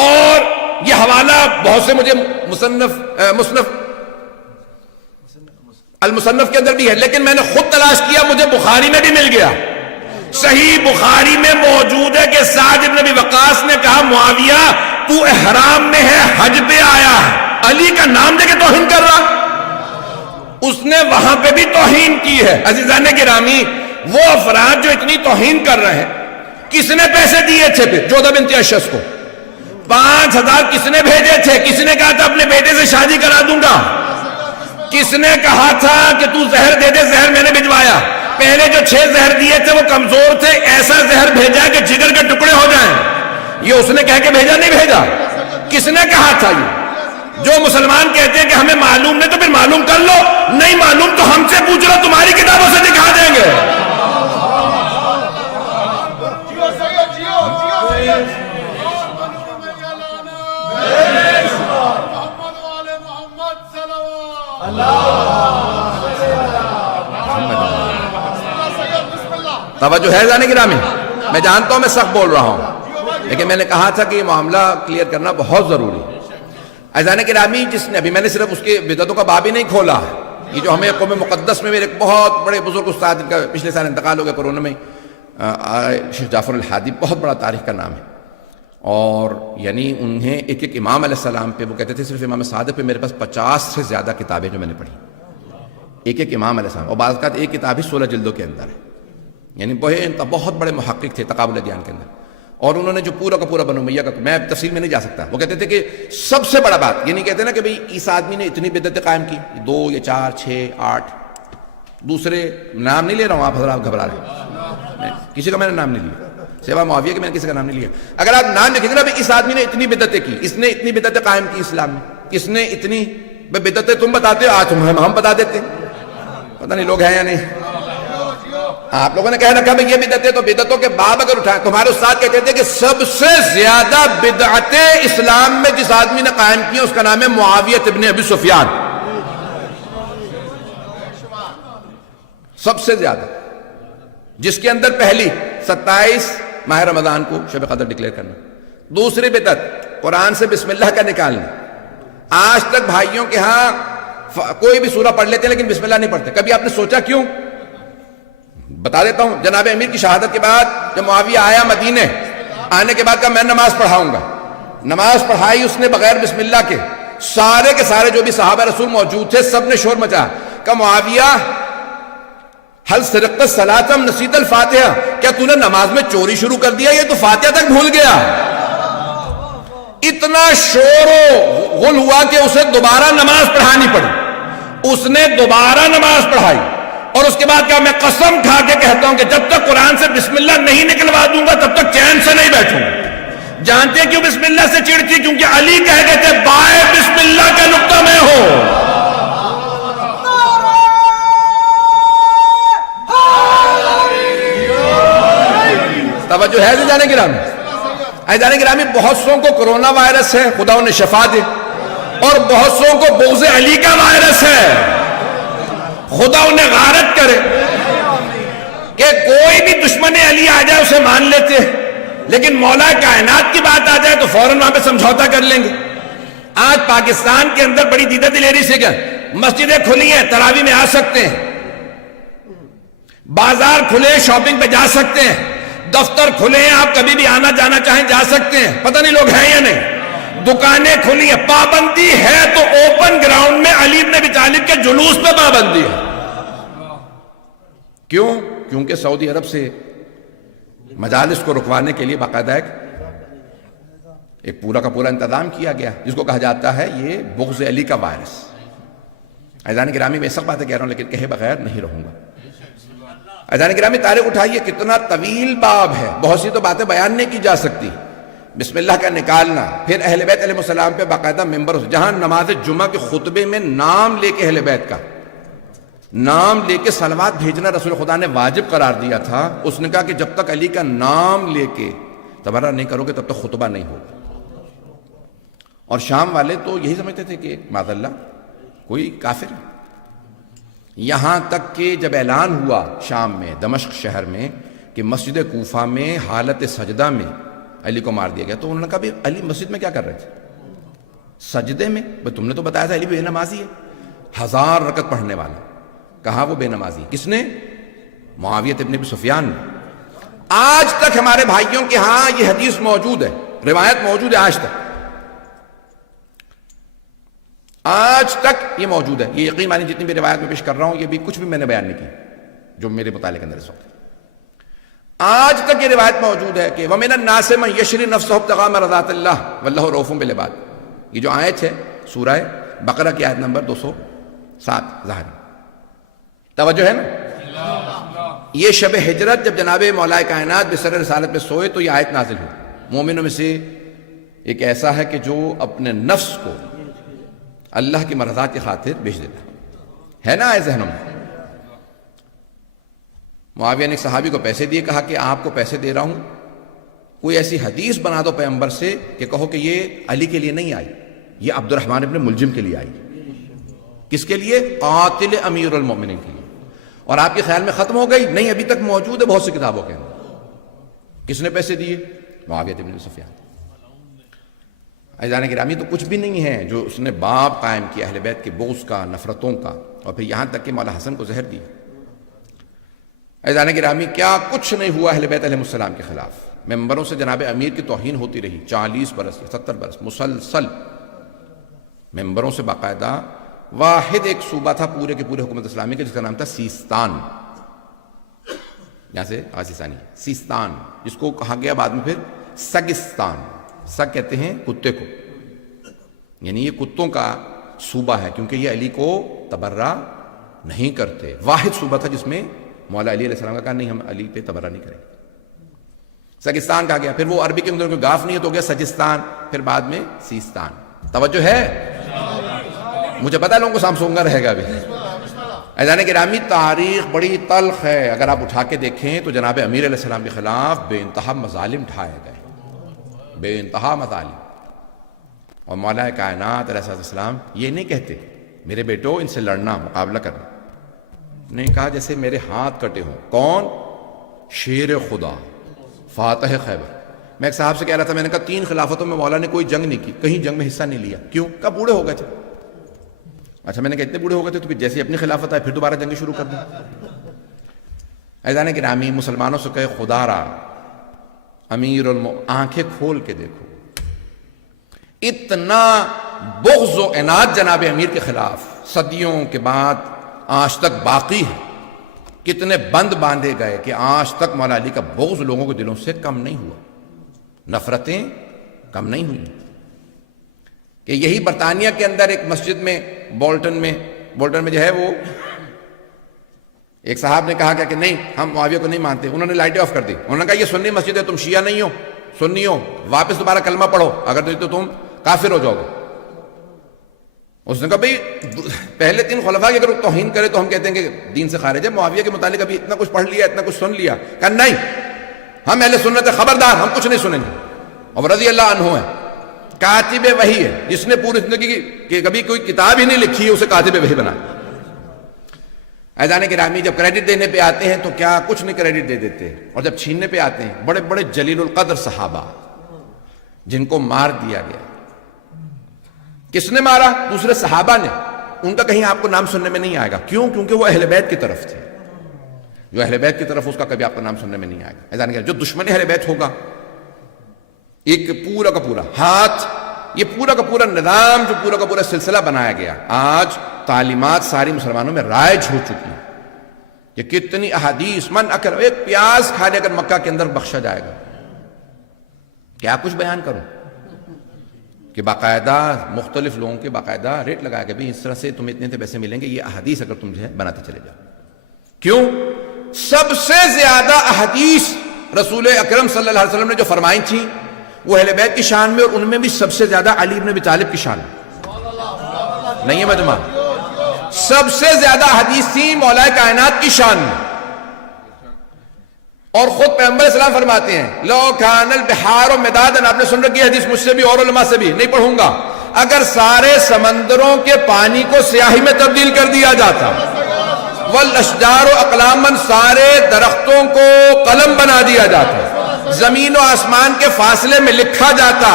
اور یہ حوالہ بہت سے مجھے مصنف المصنف کے اندر بھی ہے، لیکن میں نے خود تلاش کیا، مجھے بخاری میں بھی مل گیا. صحیح بخاری میں موجود ہے کہ سعد بن ابی وقاص نے کہا معاویہ تو احرام میں ہے، حج پہ آیا ہے، علی کا نام لے کے توہین کر رہا. اس نے وہاں پہ بھی توہین کی ہے. عزیزان گرامی، وہ افراد جو اتنی توہین کر رہے ہیں، کس نے پیسے دیے تھے؟ پھر جودہ بنت اشعث کو 5000 کس نے بھیجے تھے؟ کس نے کہا تھا اپنے بیٹے سے شادی کرا دوں گا؟ کس نے کہا تھا کہ تو زہر دے دے؟ زہر میں نے بھجوایا. پہلے جو 6 زہر دیے تھے وہ کمزور تھے، ایسا زہر بھیجا کہ جگر کے ٹکڑے ہو جائیں. یہ اس نے کہہ کے بھیجا نہیں بھیجا. کس نے کہا تھا؟ یہ جو مسلمان کہتے ہیں کہ ہمیں معلوم نہیں، تو پھر معلوم کر لو. نہیں معلوم تو ہم سے پوچھ لو، تمہاری کتابوں سے دکھا دیں گے. توجہ ہے جانے گرامی؟ میں جانتا ہوں میں سخت بول رہا ہوں، لیکن میں نے کہا تھا کہ یہ معاملہ کلیئر کرنا بہت ضروری ہے. عزیزان گرامی، جس نے ابھی میں نے صرف اس کے بدعتوں کا باب ہی نہیں کھولا. یہ جو ہمیں قوم مقدس میں میرے بہت بڑے بزرگ استاد، ان کا پچھلے سال انتقال ہو گیا کورونا میں، شیخ جعفر الحادی، بہت بڑا تاریخ کا نام ہے. اور یعنی انہیں ایک ایک امام علیہ السلام پہ، وہ کہتے تھے صرف امام صادق پہ میرے پاس 50 سے زیادہ کتابیں جو میں نے پڑھی، ایک ایک امام علیہ السلام. اور بعض اوقات ایک کتاب ہی 16 جلدوں کے اندر ہے. یعنی بہت بڑے محقق تھے تقابل ادیان کے اندر. اور انہوں نے جو پورا کا پورا بنو امیہ کا، میں تفصیل میں نہیں جا سکتا، وہ کہتے تھے کہ سب سے بڑا بات، یہ نہیں کہتے نا کہ بھئی اس آدمی نے اتنی بدعتیں قائم کی، 2 یا 4 6 8، دوسرے نام نہیں لے رہا ہوں، آپ حضرات گھبرا رہے ہیں، کسی کا میں نے نام نہیں لیا سوا معاویہ کے، میں نے کسی کا نام نہیں لیا. اگر آپ نام لکھیں گے نا بھئی اس آدمی نے اتنی بدعتیں کی، اس نے اتنی بدعتیں قائم کی اسلام میں، کس نے اتنی بدعتیں تم بتاتے ہو، آج ہم بتا دیتے ہیں. پتہ نہیں لوگ ہیں یا نہیں. آپ لوگوں نے کہہ رکھا بھئی یہ بدعتیں، تو بدعتوں کے باب اگر اٹھائیں، تمہارے استاد کہتے تھے کہ سب سے زیادہ بدعتیں اسلام میں جس آدمی نے قائم کی اس کا نام ہے معاویہ ابن ابی سفیان. سب سے زیادہ، جس کے اندر پہلی 27 ماہ رمضان کو شب قدر ڈکلیئر کرنا. دوسری بدعت قرآن سے بسم اللہ کا نکالنا. آج تک بھائیوں کے ہاں کوئی بھی سورہ پڑھ لیتے لیکن بسم اللہ نہیں پڑھتے. کبھی آپ نے سوچا کیوں؟ بتا دیتا ہوں. جناب امیر کی شہادت کے بعد جب معاویہ آیا مدینے، آنے کے بعد کہا میں نماز پڑھاؤں گا. نماز پڑھائی اس نے بغیر بسم اللہ کے. سارے کے سارے جو بھی صحابہ رسول موجود تھے سب نے شور مچا. کہا معاویہ حل سرقت الصلاۃ نسیت الفاتحہ، کیا تو نے نماز میں چوری شروع کر دیا؟ یہ تو فاتحہ تک بھول گیا. اتنا شور و غل ہوا کہ اسے دوبارہ نماز پڑھانی پڑی. اس نے دوبارہ نماز پڑھائی اور اس کے بعد کہا میں قسم کھا کے کہتا ہوں کہ جب تک قرآن سے بسم اللہ نہیں نکلوا دوں گا تب تک چین سے نہیں بیٹھوں گا. جانتے ہیں کیوں بسم اللہ سے چڑتی؟ کیونکہ علی کہہ گئے تھے بائے بسم اللہ کا نقطہ میں ہوں. توجہ ہے جانے گرامی؟ جانے گرامی، بہت سو کو کرونا وائرس ہے، خدا انہیں شفا دے، اور بہت سو کو بغض علی کا وائرس ہے، خدا انہیں غارت کرے. کہ کوئی بھی دشمن علی آ جائے اسے مان لیتے ہیں، لیکن مولا کائنات کی بات آ جائے تو فوراً وہاں پہ سمجھوتا کر لیں گے. آج پاکستان کے اندر بڑی دیدہ دلیری سے کیا مسجدیں کھلی ہیں، تراویح میں آ سکتے ہیں، بازار کھلے شاپنگ پہ جا سکتے ہیں، دفتر کھلے ہیں، آپ کبھی بھی آنا جانا چاہیں جا سکتے ہیں. پتہ نہیں لوگ ہیں یا نہیں. دکانیں کھلی ہیں. پابندی ہے تو اوپن گراؤنڈ میں علی بن ابی طالب کے جلوس پہ پابندی ہے. کیوں؟ کیونکہ سعودی عرب سے مجالس کو رکوانے کے لیے باقاعدہ ایک پورا کا پورا انتظام کیا گیا، جس کو کہا جاتا ہے یہ بغض علی کا وائرس. عزیزان گرامی، میں سب باتیں کہہ رہا ہوں لیکن کہے بغیر نہیں رہوں گا. عزیزان گرامی، تاریخ اٹھائیے، کتنا طویل باب ہے، بہت سی تو باتیں بیان نہیں کی جا سکتی. بسم اللہ کا نکالنا، پھر اہل بیت علیہ السلام پہ باقاعدہ ممبر، جہاں نماز جمعہ کے خطبے میں نام لے کے اہل بیت کا نام لے کے صلوات بھیجنا رسول خدا نے واجب قرار دیا تھا. اس نے کہا کہ جب تک علی کا نام لے کے تبرہ نہیں کرو گے تب تک خطبہ نہیں ہوگا. اور شام والے تو یہی سمجھتے تھے کہ معاذ اللہ کوئی کافر ہے. یہاں تک کہ جب اعلان ہوا شام میں دمشق شہر میں کہ مسجد کوفہ میں حالت سجدہ میں علی کو مار دیا گیا، تو انہوں نے کہا بھی علی مسجد میں کیا کر رہے تھے؟ سجدے میں. تم نے تو بتایا تھا علی بے نمازی ہے، 1000 رکعت پڑھنے والا. کہاں وہ بے نمازی؟ کس نے؟ معاویہ ابن ابی سفیان نے. آج تک ہمارے بھائیوں کے ہاں یہ حدیث موجود ہے، روایت موجود ہے، آج تک یہ موجود ہے. یہ یقین مانی جتنی بھی روایت میں پیش کر رہا ہوں یہ بھی کچھ بھی میں نے بیان نہیں کی جو میرے مطالعے کے اندر اس وقت. آج تک یہ روایت موجود ہے کہ وَمِنَ النَّاسِ مَن يَشْرِي نَفْسَهُ ابْتِغَاءَ مَرْضَاتِ اللَّهِ وَاللَّهُ رَءُوفٌ بِالْعِبَادِ. یہ جو آیت ہے سورہ بقرہ کی آیت نمبر 200 7 ظاہر توجہ ہے نا. یہ شب ہجرت جب جناب مولا کائنات بسر رسالت میں سوئے تو یہ آیت نازل ہوئی. مومنوں میں سے ایک ایسا ہے کہ جو اپنے نفس کو اللہ کی مرضات کی خاطر بیچ دیتا ہے نا آئے ذہنوں میں. معاویہ نے ایک صحابی کو پیسے دیے, کہا کہ آپ کو پیسے دے رہا ہوں, کوئی ایسی حدیث بنا دو پیغمبر سے کہ کہو کہ یہ علی کے لیے نہیں آئی, یہ عبد الرحمن ابن ملجم کے لیے آئی. کس کے لیے؟ قاتل امیر المومنین کے لیے. اور آپ کے خیال میں ختم ہو گئی؟ نہیں, ابھی تک موجود ہے بہت سی کتابوں کے اندر. کس نے پیسے دیے؟ معاویہ بن سفیان. عزیزان گرامی, تو کچھ بھی نہیں ہے جو اس نے باب قائم کیا اہل بیت کے بغض کا, نفرتوں کا, اور پھر یہاں تک کہ مولا حسن کو زہر دیا. عزیزان گرامی, کیا کچھ نہیں ہوا اہل بیت علیہ السلام کے خلاف. ممبروں سے جناب امیر کی توہین ہوتی رہی 40 برس 70 برس مسلسل. ممبروں سے باقاعدہ واحد ایک صوبہ تھا پورے کے پورے حکومت اسلامی کے, جس کا نام تھا سیستان. یہاں سے آسیستانی سیستان, جس کو کہا گیا بعد میں پھر سگستان. سگ کہتے ہیں کتے کو, یعنی یہ کتوں کا صوبہ ہے, کیونکہ یہ علی کو تبرہ نہیں کرتے. واحد صوبہ تھا جس میں مولا علی علیہ السلام کا کہا نہیں, ہم علی پہ تبرہ نہیں کریں گے. سگستان کہا گیا. پھر وہ عربی کے اندر کوئی گاف نہیں ہے تو ہو گیا سجستان, پھر بعد میں سیستان. توجہ ہے؟ مجھے پتا لوگوں کو سامسونگا رہے گا ابھی. عزیزان گرامی, تاریخ بڑی تلخ ہے. اگر آپ اٹھا کے دیکھیں تو جناب امیر علیہ السلام کے خلاف بے انتہا مظالم ڈھائے گئے, بے انتہا مظالم. اور مولا کائنات علیہ السلام یہ نہیں کہتے میرے بیٹو ان سے لڑنا, مقابلہ کرنا. نہیں کہا جیسے میرے ہاتھ کٹے ہوں. کون؟ شیر خدا, فاتح خیبر. میں ایک صاحب سے کہہ رہا تھا, میں نے کہا 3 خلافتوں میں مولا نے کوئی جنگ نہیں کی, کہیں جنگ میں حصہ نہیں لیا. کیوں؟ کہا بوڑھے ہو گئے تھے. اچھا, میں نے کہا اتنے بوڑھے ہو گئے تھے تو پھر جیسے اپنی خلافت آئے پھر دوبارہ جنگیں شروع کر دیں. عزیزان گرامی, مسلمانوں سے کہے خدا را امیر آنکھیں کھول کے دیکھو, اتنا بغض و عناد جناب امیر کے خلاف صدیوں کے بعد آج تک باقی ہے. کتنے بند باندھے گئے کہ آج تک مولا علی کا بغض لوگوں کے دلوں سے کم نہیں ہوا, نفرتیں کم نہیں ہوئی. کہ یہی برطانیہ کے اندر ایک مسجد میں بولٹن میں جو ہے وہ ایک صاحب نے کہا کہ نہیں ہم معاویہ کو نہیں مانتے. انہوں نے لائٹیں آف کر دی. انہوں نے کہا یہ سنی مسجد ہے, تم شیعہ نہیں ہو, سنی ہو, واپس دوبارہ کلمہ پڑھو, اگر نہیں تو تم کافر ہو جاؤ گے. اس نے کہا بھئی پہلے 3 خلفاء کی اگر توہین کرے تو ہم کہتے ہیں کہ دین سے خارج ہے. معاویہ کے متعلق ابھی اتنا کچھ پڑھ لیا, اتنا کچھ سن لیا. کہا نہیں, ہم اہل سنت خبردار, ہم کچھ نہیں سنیں گے. اور رضی اللہ عنہ ہے, کاتب وحی ہے, جس نے پوری زندگی کہ کبھی کوئی کتاب ہی نہیں لکھی, اسے کاتب وحی بنایا. عزیزان گرامی, جب کریڈٹ دینے پہ آتے ہیں تو کیا کچھ نہیں کریڈٹ دے دیتے, اور جب چھیننے پہ آتے ہیں بڑے بڑے جلیل القدر صحابہ جن کو مار دیا گیا. کس نے مارا؟ دوسرے صحابہ نے. ان کا کہیں آپ کو نام سننے میں نہیں آئے گا. کیوں؟ کیونکہ وہ اہل بیت کی طرف تھے. جو اہل بیت کی طرف, اس کا کبھی آپ کا نام سننے میں نہیں آئے گا. عزیزان گرامی, جو دشمن اہل بیت ہوگا, ایک پورا کا پورا ہاتھ, یہ پورا کا پورا نظام, جو پورا کا پورا سلسلہ بنایا گیا, آج تعلیمات ساری مسلمانوں میں رائج ہو چکی ہیں. یہ کتنی احادیث, من اکل, ایک پیاز کھا لے اگر مکہ کے اندر بخشا جائے گا. کیا کچھ بیان کروں کہ باقاعدہ مختلف لوگوں کے باقاعدہ ریٹ لگایا کہ بھئی اس طرح سے تمہیں اتنے پیسے ملیں گے, یہ احادیث اگر تم جو ہے بناتے چلے جاؤ. کیوں؟ سب سے زیادہ احادیث رسول اکرم صلی اللہ علیہ وسلم نے جو فرمائی تھیں وہ اہل بیت کی شان میں, اور ان میں بھی سب سے زیادہ علی بن ابی طالب کی شان میں. نہیں ہے مجمع, سب سے زیادہ حدیث تھی مولا کائنات کی شان میں. اور خود پیغمبر اسلام فرماتے ہیں لو کان البحار مدادا, آپ نے سن رکھی حدیث مجھ سے بھی اور علماء سے بھی, نہیں پڑھوں گا, اگر سارے سمندروں کے پانی کو سیاہی میں تبدیل کر دیا جاتا, والاشجار اقلاما, سارے درختوں کو قلم بنا دیا جاتا, زمین و آسمان کے فاصلے میں لکھا جاتا,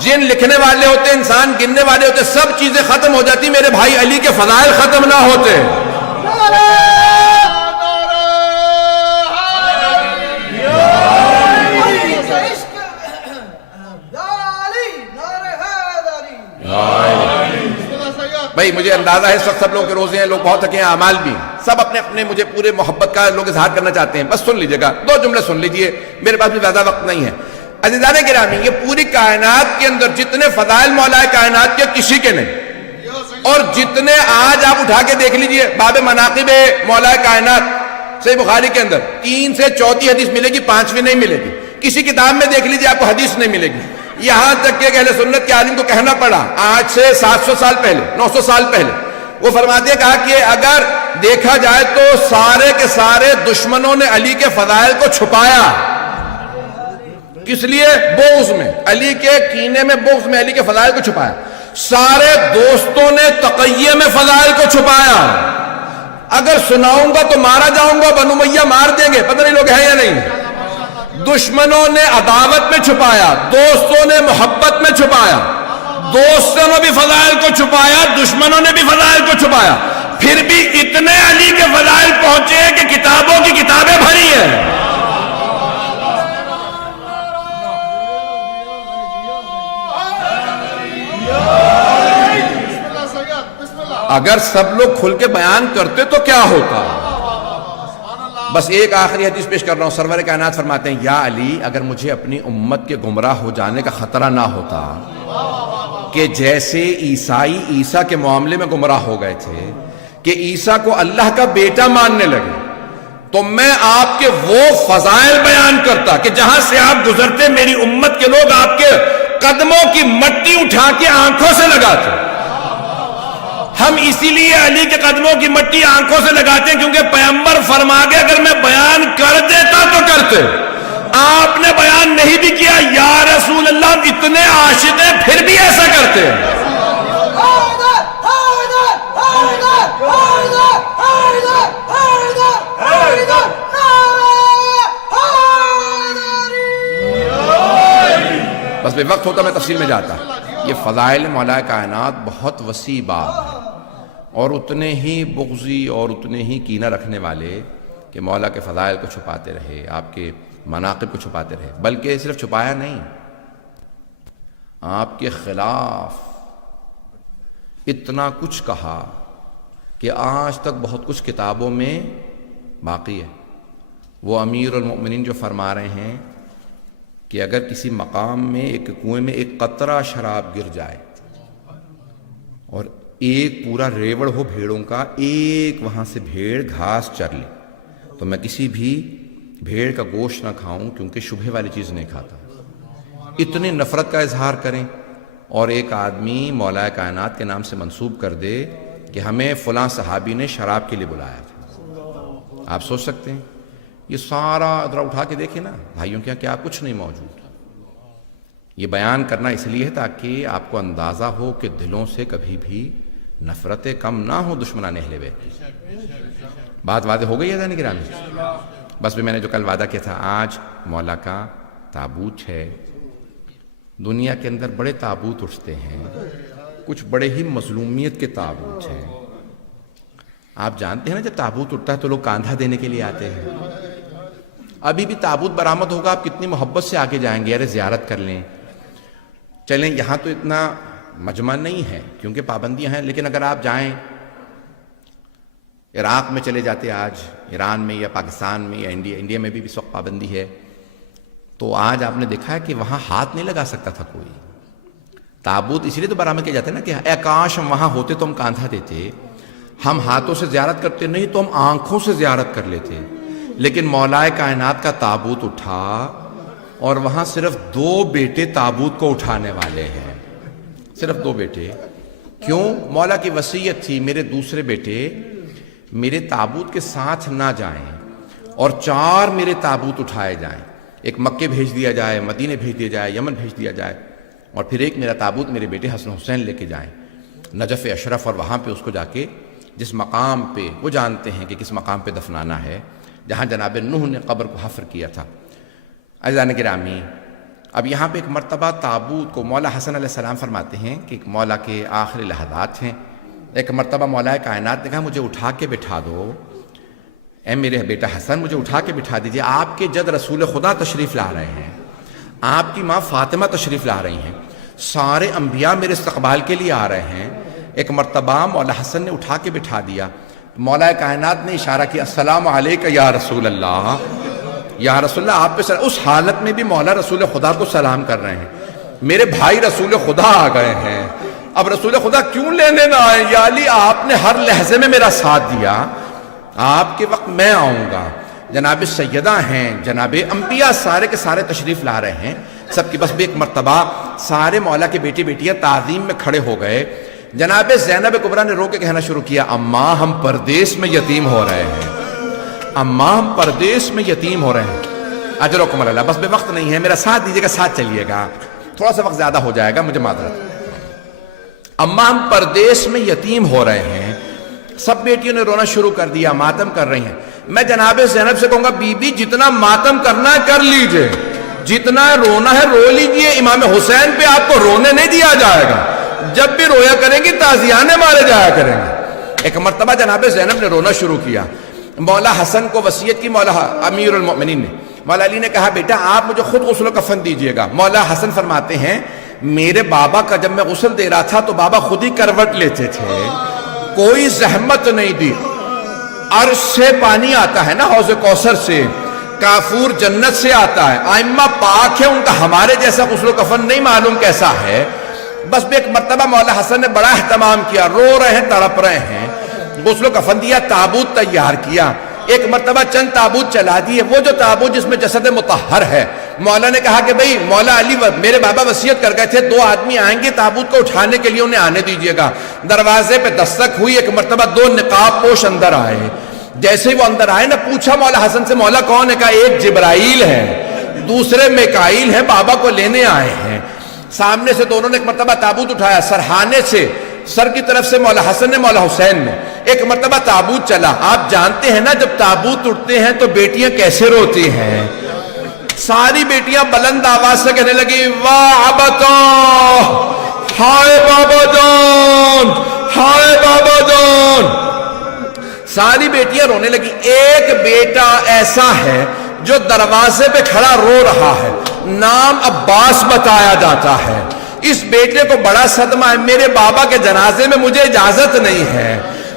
جن لکھنے والے ہوتے, انسان گننے والے ہوتے, سب چیزیں ختم ہو جاتی, میرے بھائی علی کے فضائل ختم نہ ہوتے. بھائی مجھے اندازہ ہے سب لوگوں کے روزے ہیں, لوگ بہت تھکے ہیں, اعمال بھی, سب اپنے اپنے مجھے پورے محبت کا لوگ اظہار کرنا چاہتے ہیں. بس سن لیجئے گا, 2 جملے سن لیجئے, میرے پاس بھی زیادہ وقت نہیں ہے. عزیزان گرامی, یہ پوری کائنات کے اندر جتنے فضائل مولا کائنات کے کسی کے نہیں. اور جتنے آج آپ اٹھا کے دیکھ لیجئے باب مناقب مولا کائنات صحیح بخاری کے اندر 3 سے 4 حدیث ملے گی، 5ویں نہیں ملے گی. کسی کتاب میں دیکھ لیجئے آپ کو حدیث نہیں ملے گی. یہاں تک کہ اہل سنت کے عالم کو کہنا پڑا آج سے 700 سال پہلے، 900 سال پہلے، وہ فرماتے ہیں کہا کہ اگر دیکھا جائے تو سارے کے سارے دشمنوں نے علی کے فضائل کو چھپایا. کس لیے؟ بغض میں، علی کے کینے میں، بغض میں علی کے فضائل کو چھپایا. سارے دوستوں نے تقیہ میں فضائل کو چھپایا. اگر سناؤں گا تو مارا جاؤں گا، بنو امیہ مار دیں گے، پتہ نہیں لوگ ہیں یا نہیں. دشمنوں نے عداوت میں چھپایا، دوستوں نے محبت میں چھپایا. دوستوں نے بھی فضائل کو چھپایا، دشمنوں نے بھی فضائل کو چھپایا. پھر بھی اتنے علی کے فضائل پہنچے ہیں کہ کتابوں کی کتابیں بھری ہیں. اگر سب لوگ کھل کے بیان کرتے تو کیا ہوتا. بس ایک آخری حدیث پیش کر رہا ہوں. سرور کائنات فرماتے ہیں یا علی اگر مجھے اپنی امت کے گمراہ ہو جانے کا خطرہ نہ ہوتا کہ جیسے عیسائی عیسیٰ کے معاملے میں گمراہ ہو گئے تھے کہ عیسیٰ کو اللہ کا بیٹا ماننے لگے، تو میں آپ کے وہ فضائل بیان کرتا کہ جہاں سے آپ گزرتے میری امت کے لوگ آپ کے قدموں کی مٹی اٹھا کے آنکھوں سے لگاتے. ہم اسی لیے علی کے قدموں کی مٹی آنکھوں سے لگاتے ہیں کیونکہ پیغمبر فرما گئے اگر میں بیان کر دیتا تو کرتے. آپ نے بیان نہیں بھی کیا، یا رسول اللہ اتنے عاشق ہیں پھر بھی ایسا کرتے ہیں. بس بے وقت ہوتا میں تفصیل میں جاتا. یہ فضائل مولا کائنات بہت وسیع باب ہے، اور اتنے ہی بغضی اور اتنے ہی کینہ رکھنے والے کہ مولا کے فضائل کو چھپاتے رہے، آپ کے مناقب کو چھپاتے رہے. بلکہ صرف چھپایا نہیں، آپ کے خلاف اتنا کچھ کہا کہ آج تک بہت کچھ کتابوں میں باقی ہے. وہ امیر المؤمنین جو فرما رہے ہیں کہ اگر کسی مقام میں ایک کنویں میں ایک قطرہ شراب گر جائے اور ایک پورا ریوڑ ہو بھیڑوں کا، ایک وہاں سے بھیڑ گھاس چر لے، تو میں کسی بھی بھیڑ کا گوشت نہ کھاؤں کیونکہ شبہ والی چیز نہیں کھاتا. اتنی نفرت کا اظہار کریں اور ایک آدمی مولا کائنات کے نام سے منسوب کر دے کہ ہمیں فلاں صحابی نے شراب کے لیے بلایا تھا. آپ سوچ سکتے ہیں یہ سارا ذرا اٹھا کے دیکھیں نا بھائیوں کیا کیا کچھ نہیں موجود. یہ بیان کرنا اس لیے ہے تاکہ آپ کو اندازہ ہو کہ دلوں سے کبھی بھی نفرتیں کم نہ ہو دشمنان اہل بیت کی. بات واضح ہو گئی ہے ذہن گرامی؟ بس بھی میں نے جو کل وعدہ کیا تھا، آج مولا کا تابوت ہے. دنیا کے اندر بڑے تابوت اٹھتے ہیں، کچھ بڑے ہی مظلومیت کے تابوت ہیں. آپ جانتے ہیں نا جب تابوت اٹھتا ہے تو لوگ کاندھا دینے کے لیے آتے ہیں. ابھی بھی تابوت برآمد ہوگا، آپ کتنی محبت سے آگے جائیں گے، ارے زیارت کر لیں. چلیں یہاں تو اتنا مجمع نہیں ہے کیونکہ پابندیاں ہیں، لیکن اگر آپ جائیں عراق میں چلے جاتے، آج ایران میں یا پاکستان میں یا انڈیا میں بھی اس وقت پابندی ہے، تو آج آپ نے دیکھا ہے کہ وہاں ہاتھ نہیں لگا سکتا تھا کوئی. تابوت اس لیے تو برآمد کیا جاتا ہے نا کہ اے کاش ہم وہاں ہوتے تو ہم کاندھا دیتے. ہم ہاتھوں سے زیارت کرتے نہیں تو ہم آنکھوں سے زیارت کر لیتے. لیکن مولا کائنات کا تابوت اٹھا اور وہاں صرف 2 بیٹے تابوت کو اٹھانے والے ہیں، صرف 2 بیٹے. کیوں؟ مولا کی وصیت تھی میرے دوسرے بیٹے میرے تابوت کے ساتھ نہ جائیں اور 4 میرے تابوت اٹھائے جائیں. ایک مکے بھیج دیا جائے، مدینے بھیج دیا جائے، یمن بھیج دیا جائے، اور پھر ایک میرا تابوت میرے بیٹے حسن حسین لے کے جائیں نجف اشرف، اور وہاں پہ اس کو جا کے جس مقام پہ وہ جانتے ہیں کہ کس مقام پہ دفنانا ہے، جہاں جناب نوح نے قبر کو حفر کیا تھا. عزیزان گرامی، اب یہاں پہ ایک مرتبہ تابوت کو مولا حسن علیہ السلام فرماتے ہیں کہ ایک مولا کے آخری لحظات ہیں. ایک مرتبہ مولا کائنات نے کہا مجھے اٹھا کے بٹھا دو، اے میرے بیٹا حسن مجھے اٹھا کے بٹھا دیجئے. آپ کے جد رسول خدا تشریف لا رہے ہیں، آپ کی ماں فاطمہ تشریف لا رہی ہیں، سارے انبیاء میرے استقبال کے لیے آ رہے ہیں. ایک مرتبہ مولا حسن نے اٹھا کے بٹھا دیا. مولا کائنات نے اشارہ کیا السلام علیکہ یا رسول اللہ، یا رسول اللہ آپ پہ. اس حالت میں بھی مولا رسول خدا کو سلام کر رہے ہیں. میرے بھائی رسول خدا آ گئے ہیں، اب رسول خدا کیوں لینے نہ آئے؟ یا علی آپ نے ہر لحظے میں میرا ساتھ دیا، آپ کے وقت میں آؤں گا۔ جناب سیدہ ہیں، جناب انبیاء سارے کے سارے تشریف لا رہے ہیں سب کی، بس بھی ایک مرتبہ سارے مولا کے بیٹی بیٹیاں تعظیم میں کھڑے ہو گئے۔ جناب زینب کبریٰ نے رو کے کہنا شروع کیا، اماں ہم پردیس میں یتیم ہو رہے ہیں، اماں ہم پردیس میں یتیم ہو رہے ہیں، اجرکم اللہ۔ بس بے وقت نہیں ہے، میرا ساتھ دیجیے گا، ساتھ چلیے گا، تھوڑا سا وقت زیادہ ہو جائے گا، مجھے معذرت۔ اماں ہم پردیس میں یتیم ہو رہے ہیں۔ سب بیٹیوں نے رونا شروع کر دیا، ماتم کر رہی ہیں۔ میں جناب زینب سے کہوں گا بی بی جتنا ماتم کرنا ہے کر لیجئے، جتنا رونا ہے رو لیجئے، امام حسین پہ آپ کو رونے نہیں دیا جائے گا، جب بھی رویا کریں گی تازیانے مارے جایا کریں گے۔ ایک مرتبہ جناب زینب نے رونا شروع کیا، مولا حسن کو وصیت کی مولا امیر المؤمنین نے، مولا علی نے کہا بیٹا آپ مجھے خود غسل و کفن دیجئے گا۔ مولا حسن فرماتے ہیں میرے بابا کا جب میں غسل دے رہا تھا تو بابا خود ہی کروٹ لیتے تھے، کوئی زحمت نہیں دی۔ عرش سے پانی آتا ہے نا، حوض کوثر سے، کافور جنت سے آتا ہے، ائمہ پاک ہے، ان کا ہمارے جیسا غسل و کفن نہیں معلوم کیسا ہے۔ بس بھی ایک مرتبہ مولا حسن نے بڑا اہتمام کیا، رو رہے ہیں، تڑپ رہے ہیں، غسل و کفن دیا، تابوت تیار کیا۔ ایک مرتبہ چند تابوت چلا دیے، وہ جو تابوت جس میں جسد مطہر ہے، مولا نے کہا کہ بھئی مولا علی میرے بابا وصیت کر گئے تھے 2 آدمی آئیں گے تابوت کو اٹھانے کے لیے، انہیں آنے دیجئے گا۔ دروازے پہ دستک ہوئی، ایک مرتبہ 2 نقاب پوش اندر آئے۔ جیسے ہی وہ اندر آئے نا، پوچھا مولا حسن سے مولا کون ہے؟ کہا ایک جبرائیل ہے، دوسرے میکائیل ہیں، بابا کو لینے آئے ہیں۔ سامنے سے دونوں نے ایک مرتبہ تابوت اٹھایا، سرہانے سے سر کی طرف سے مولا حسن نے، مولا حسین نے۔ ایک مرتبہ تابوت چلا۔ آپ جانتے ہیں نا جب تابوت اٹھتے ہیں تو بیٹیاں کیسے روتی ہیں؟ ساری بیٹیاں بلند آواز سے کہنے لگی واہ ابتا، ہائے بابا جان، ہائے بابا جان۔ ساری بیٹیاں رونے لگی۔ ایک بیٹا ایسا ہے جو دروازے پہ کھڑا رو رہا ہے، نام عباس بتایا جاتا ہے۔ اس بیٹے کو بڑا صدمہ ہے، میرے بابا کے جنازے میں مجھے اجازت نہیں ہے۔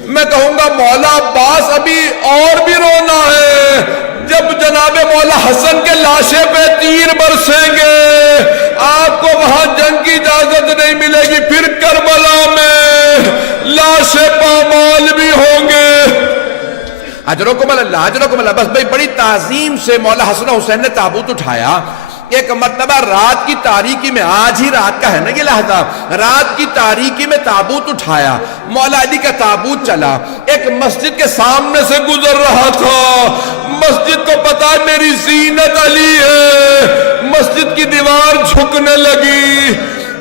میں کہوں گا مولا عباس ابھی اور بھی رونا ہے، جب جناب مولا حسن کے لاشے پہ تیر برسیں گے آپ کو وہاں جنگ کی اجازت نہیں ملے گی، پھر کربلا میں لاشیں پامال بھی ہوں گے۔ اجرکم اللہ، اجرکم اللہ۔ بس بھئی بڑی تعظیم سے مولا حسن حسین نے تابوت اٹھایا۔ ایک مرتبہ رات کی تاریکی میں، آج ہی رات کا ہے نا یہ لحظہ، رات کی تاریکی میں تابوت اٹھایا، مولا علی کا تابوت چلا، ایک مسجد کے سامنے سے گزر رہا تھا۔ مسجد کو پتا ہے میری زینت علی ہے، مسجد کی دیوار جھکنے لگی۔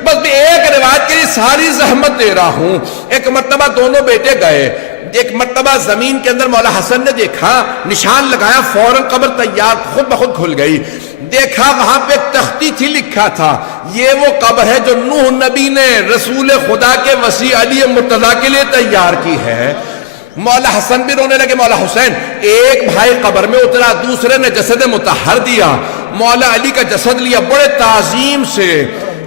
بس میں ایک روایت کے لیے ساری زحمت دے رہا ہوں۔ ایک مرتبہ دونوں بیٹے گئے، ایک مرتبہ زمین کے اندر مولا حسن نے دیکھا، نشان لگایا، فوراً قبر تیار خود بخود کھل گئی۔ دیکھا وہاں پہ ایک تختی تھی، لکھا تھا یہ وہ قبر ہے جو نوح نبی نے رسول خدا کے وسیع علی مرتضیٰ کے لیے تیار کی ہے۔ مولا حسن بھی رونے لگے، مولا حسین۔ ایک بھائی قبر میں اترا، دوسرے نے جسد مطہر دیا، مولا علی کا جسد لیا بڑے تعظیم سے،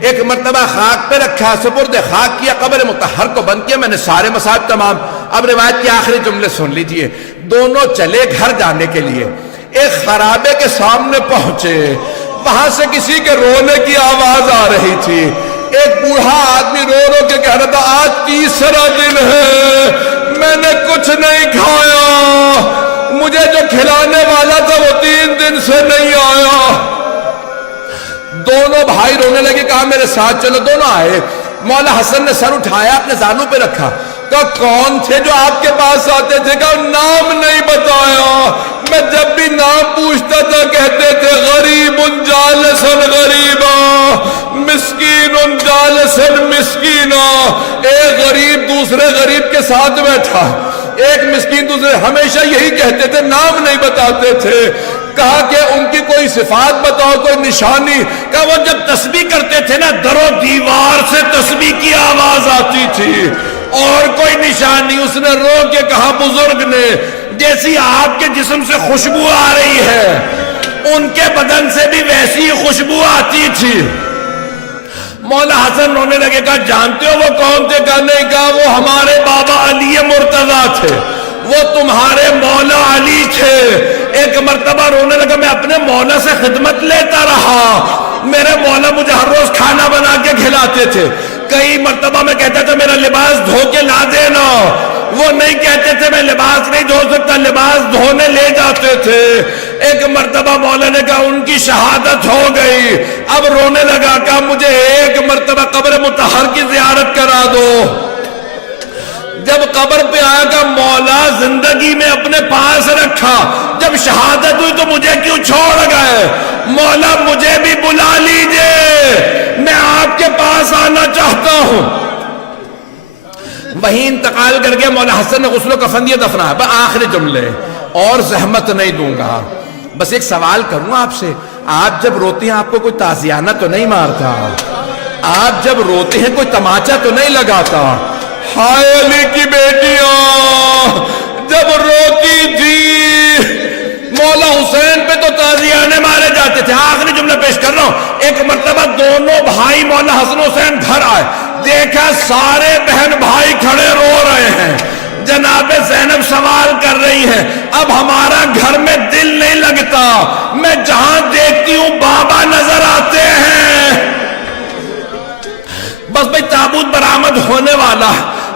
ایک مرتبہ خاک پہ رکھا، سپرد خاک کیا، قبر مطہر کو بند کیا۔ میں نے سارے مصائب تمام۔ اب روایت کے آخری جملے سن لیجئے۔ دونوں چلے گھر جانے کے لیے، ایک خرابے کے سامنے پہنچے، وہاں سے کسی کے رونے کی آواز آ رہی تھی۔ ایک بوڑھا آدمی رو رو کے کہہ رہا تھا آج تیسرا دن ہے، میں نے کچھ نہیں کھایا، مجھے جو کھلانے والا تھا وہ 3 دن سے نہیں آیا۔ دونوں بھائی رونے لگے، کہا میرے ساتھ چلو۔ دونوں آئے، مولا حسن نے سر اٹھایا، اپنے زانو پہ رکھا، کہا کون تھے جو آپ کے پاس آتے تھے؟ کہا نام نہیں بتایا، میں جب بھی نام پوچھتا تھا کہتے تھے غریب جالسن غریبا، مسکین جالسن مسکینا۔ ایک غریب دوسرے غریب کے ساتھ بیٹھا، ایک مسکین دوسرے، ہمیشہ یہی کہتے تھے، نام نہیں بتاتے تھے۔ کہا کہ ان کی کوئی صفات بتاؤ، کوئی نشانی۔ کہا وہ جب تسبیح کرتے تھے نا، در و دیوار سے تسبیح کی آواز آتی تھی، اور کوئی نشانی۔ اس نے رو کے کہا بزرگ نے جیسی آپ کے جسم سے خوشبو آ رہی ہے، ان کے بدن سے بھی ویسی خوشبو آتی تھی۔ مولا حسن رونے لگے، کہا جانتے ہو وہ کون تھے؟ کہا نہیں۔ کہا وہ ہمارے بابا علی مرتضیٰ تھے، وہ تمہارے مولا علی تھے۔ ایک مرتبہ رونے لگا، میں اپنے مولا سے خدمت لیتا رہا، میرے مولا مجھے ہر روز کھانا بنا کے کھلاتے تھے، کئی مرتبہ میں کہتا تھا میرا لباس دھو کے لا دینا، وہ نہیں کہتے تھے میں لباس نہیں دھو سکتا، لباس دھونے لے جاتے تھے۔ ایک مرتبہ مولا نے کہا ان کی شہادت ہو گئی، اب رونے لگا، کہا مجھے ایک مرتبہ قبر مطہر کی زیارت کرا دو۔ جب قبر پہ آیا کہ مولا زندگی میں اپنے پاس رکھا، جب شہادت ہوئی تو مجھے کیوں چھوڑ گئے؟ مولا مجھے بھی بلا لیجئے، میں آپ کے پاس آنا چاہتا ہوں۔ وہیں انتقال کر کے مولا حسن نے غسل و کفن دیا، دفنا۔ بس آخری جملے، اور زحمت نہیں دوں گا، بس ایک سوال کروں آپ سے، آپ جب روتے ہیں آپ کو کوئی تعزیانہ تو نہیں مارتا؟ آپ جب روتے ہیں کوئی تماچا تو نہیں لگاتا؟ ہائے علی کی بیٹیاں جب روتی تھی مولا حسین پہ تو تعزیانے مارے جاتے تھے۔ آخری جملہ پیش کر رہا ہوں، ایک مرتبہ دونوں بھائی مولا حسن حسین گھر آئے، دیکھا سارے بہن بھائی کھڑے رو رہے ہیں، جناب زینب سوال کر رہی ہیں اب ہمارا گھر میں دل نہیں لگتا، میں جہاں دیکھتی ہوں بابا نظر آتے ہیں۔ بس بھئی تابوت برآمد ہونے والا،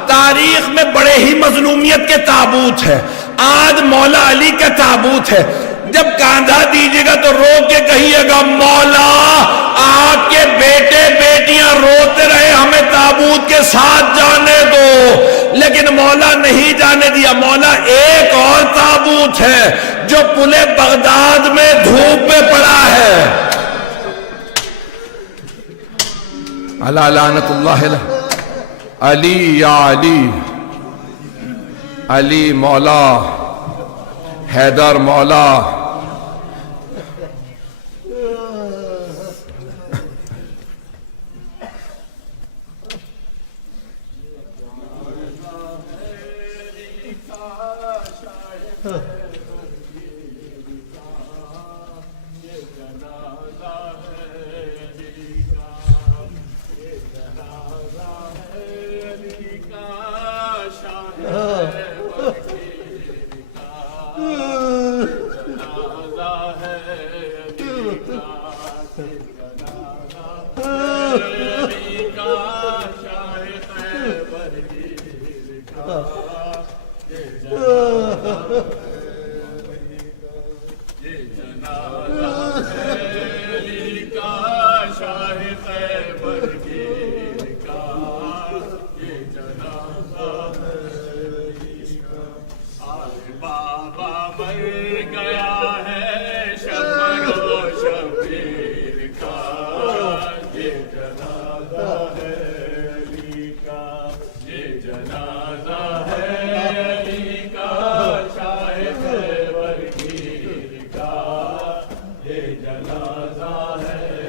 تاریخ میں بڑے ہی مظلومیت کے تابوت ہے، آج مولا علی کا تابوت ہے۔ جب کاندھا دیجئے گا تو رو کے کہیے گا مولا آپ کے بیٹے بیٹیاں روتے رہے، ہمیں تابوت کے ساتھ جانے دو، لیکن مولا نہیں جانے دیا۔ مولا ایک اور تابوت ہے جو پلے بغداد میں دھوپ میں پڑا ہے۔ اللہ لعنت اللہ علی یا علی، علی مولا، حیدر مولا۔ جنازہ ہے